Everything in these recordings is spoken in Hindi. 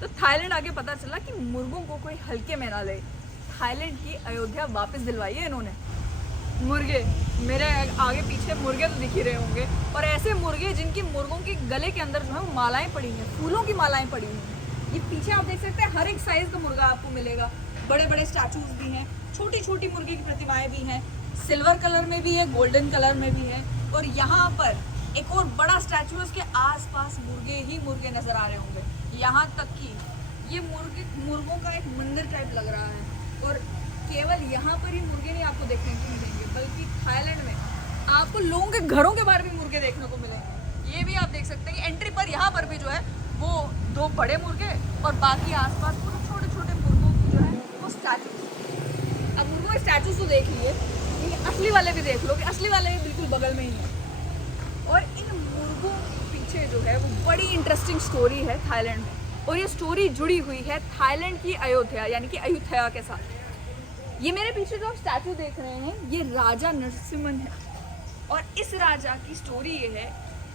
तो थाईलैंड आके पता चला कि मुर्गों को कोई हल्के में ना ले। थाईलैंड की अयोध्या वापस दिलवाई है इन्होंने। मुर्गे, मेरे आगे पीछे मुर्गे तो दिख ही रहे होंगे, और ऐसे मुर्गे जिनकी मुर्गों के गले के अंदर जो है वो मालाएं पड़ी हैं, फूलों की मालाएं पड़ी हुई हैं। ये पीछे आप देख सकते हैं, हर एक साइज का मुर्गा आपको मिलेगा। बड़े बड़े स्टैचूज भी हैं, छोटी छोटी मुर्गी की प्रतिमाएं भी हैं, सिल्वर कलर में भी है, गोल्डन कलर में भी है। और यहाँ पर एक और बड़ा स्टैचू है, उसके आसपास मुर्गे ही मुर्गे नजर आ रहे होंगे। यहाँ तक कि ये मुर्गों का एक मंदिर टाइप लग रहा है। और केवल यहाँ पर ही मुर्गे नहीं आपको देखने को मिलेंगे, बल्कि थाईलैंड में आपको लोगों के घरों के बाहर भी मुर्गे देखने को मिलेंगे। ये भी आप देख सकते हैं कि एंट्री पर यहाँ पर भी जो है वो 2 बड़े मुर्गे और बाकी आसपास पूरे छोटे छोटे मुर्गों की जो है वो स्टैचू। अब मुर्गों के स्टैचू तो देख लिए, असली वाले भी देख लो कि असली वाले भी बिल्कुल बगल में ही है। और इन मुर्गों के पीछे जो है वो बड़ी इंटरेस्टिंग स्टोरी है थाईलैंड में, और ये स्टोरी जुड़ी हुई है थाईलैंड की अयोध्या यानी कि अयुथया के साथ। ये मेरे पीछे जो आप स्टैचू देख रहे हैं ये राजा नरसिम्हन है, और इस राजा की स्टोरी ये है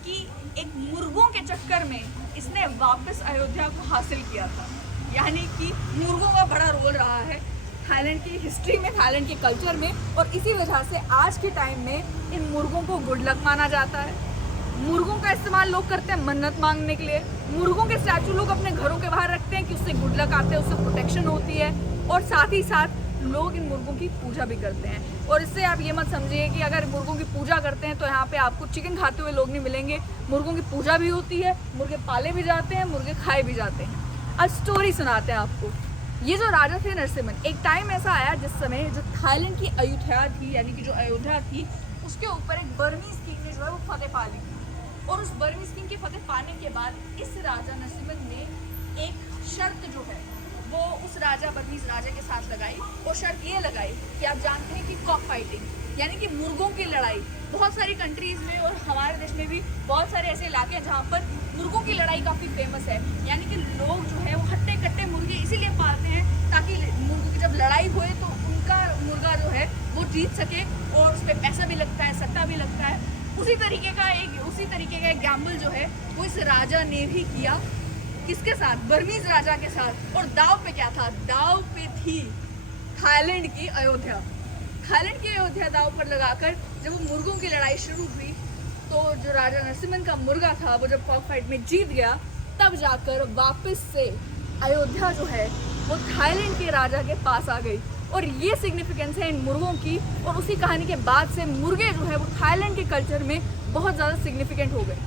कि एक मुर्गों के चक्कर में इसने वापस अयोध्या को हासिल किया था। यानी कि मुर्गों का बड़ा रोल रहा है थाईलैंड की हिस्ट्री में, थाईलैंड के कल्चर में, और इसी वजह से आज के टाइम में इन मुर्गों को गुड लक माना जाता है। मुर्गों का इस्तेमाल लोग करते हैं मन्नत मांगने के लिए। मुर्गों के स्टैचू लोग अपने घरों के बाहर रखते हैं कि उससे गुड लक आते हैं, उससे प्रोटेक्शन होती है, और साथ ही साथ लोग इन मुर्गों की पूजा भी करते हैं। और इससे आप ये मत समझिए कि अगर मुर्गों की पूजा करते हैं तो यहाँ पे आपको चिकन खाते हुए लोग नहीं मिलेंगे। मुर्गों की पूजा भी होती है, मुर्गे पाले भी जाते हैं, मुर्गे खाए भी जाते हैं। अब स्टोरी सुनाते हैं आपको। ये जो राजा थे नरसिम्हन, एक टाइम ऐसा आया जिस समय जो थाईलैंड की अयोध्या थी यानी कि जो अयोध्या थी उसके ऊपर एक बर्मीज किंग ने जो है वो फतेह पा ली। और उस बर्मीज किंग की फतेह पाने के बाद इस राजा नरसिम्हन ने एक शर्त जो है वो उस राजा बर्मीज राजा के साथ लगाई। और शर्त ये लगाई कि आप जानते हैं कि कॉक फाइटिंग यानी कि मुर्गों की लड़ाई बहुत सारी कंट्रीज में और हमारे देश में भी बहुत सारे ऐसे इलाके हैं जहाँ पर मुर्गों की लड़ाई काफ़ी फेमस है। यानी कि लोग जो है वो हट्टे कट्टे मुर्गे इसीलिए पालते हैं ताकि मुर्गों की जब लड़ाई होए तो उनका मुर्गा जो है वो जीत सके, और उस पर पैसा भी लगता है, सट्टा भी लगता है। उसी तरीके का एक गैम्बल जो है वो इस राजा ने भी किया। किसके साथ? बर्मीज राजा के साथ। और दाव पे क्या था? दाव पे थी थाईलैंड की अयोध्या। थाईलैंड की अयोध्या दाव पर लगाकर जब वो मुर्गों की लड़ाई शुरू हुई तो जो राजा नरसिम्हन का मुर्गा था वो जब कॉक फाइट में जीत गया तब जाकर वापस से अयोध्या जो है वो थाईलैंड के राजा के पास आ गई। और ये सिग्निफिकेंस है इन मुर्गों की, और उसी कहानी के बाद से मुर्गे जो है वो थाईलैंड के कल्चर में बहुत ज़्यादा सिग्निफिकेंट हो गए।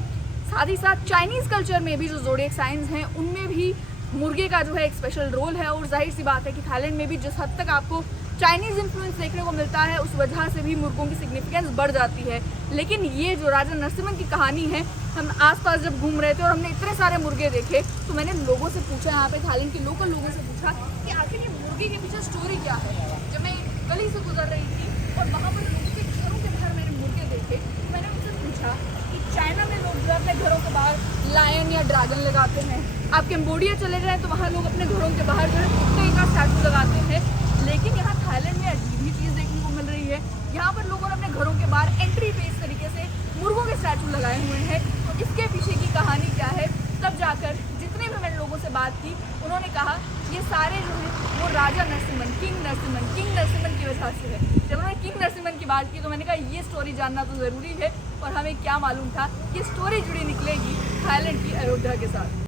साथ ही साथ चाइनीज़ कल्चर में भी जो ज़ोडिएक साइंस हैं उनमें भी मुर्गे का जो है एक स्पेशल रोल है। और जाहिर सी बात है कि थाईलैंड में भी जिस हद तक आपको चाइनीज़ इन्फ्लुएंस देखने को मिलता है उस वजह से भी मुर्गों की सिग्निफिकेंस बढ़ जाती है। लेकिन ये जो राजा नरसिम्हन की कहानी है, हम आसपास जब घूम रहे थे और हमने इतने सारे मुर्गे देखे तो मैंने लोगों से पूछा, यहाँ पे थाईलैंड के लोकल लोगों से पूछा कि आखिर ये मुर्गे के पीछे स्टोरी क्या है। जब मैं गली से गुजर रही थी और वहाँ पर लोगों के घरों के बाहर मैंने मुर्गे देखे तो मैंने उनसे पूछा कि चाइना में लोग जो अपने घरों के बाहर लायन या ड्रैगन लगाते हैं, आप कैम्बोडिया चले जाएँ तो वहाँ लोग अपने घरों के बाहर जो है कुत्ते का स्टैचू लगाते हैं। लेकिन यहाँ थाईलैंड में अजीब ही चीज़ देखने को मिल रही है। यहाँ पर लोगों ने अपने घरों के बाहर एंट्री पे इस तरीके से मुर्गों के स्टैचू लगाए हुए हैं। तो इसके पीछे की कहानी क्या है? तब जाकर जितने भी मैंने लोगों से बात की उन्होंने कहा ये सारे जो है वो राजा नरसिम्हन, किंग नरसिम्हन की वजह से है। जब उन्होंने किंग नरसिम्हन की बात की तो मैंने कहा ये स्टोरी जानना तो ज़रूरी है, और हमें क्या मालूम था ये स्टोरी जुड़ी निकलेगी थाईलैंड की अयोध्या के साथ।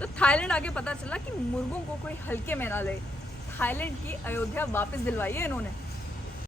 तो थाईलैंड आके पता चला कि मुर्गों को कोई हल्के में ना ले। थाईलैंड की अयोध्या वापस दिलवाई है इन्होंने।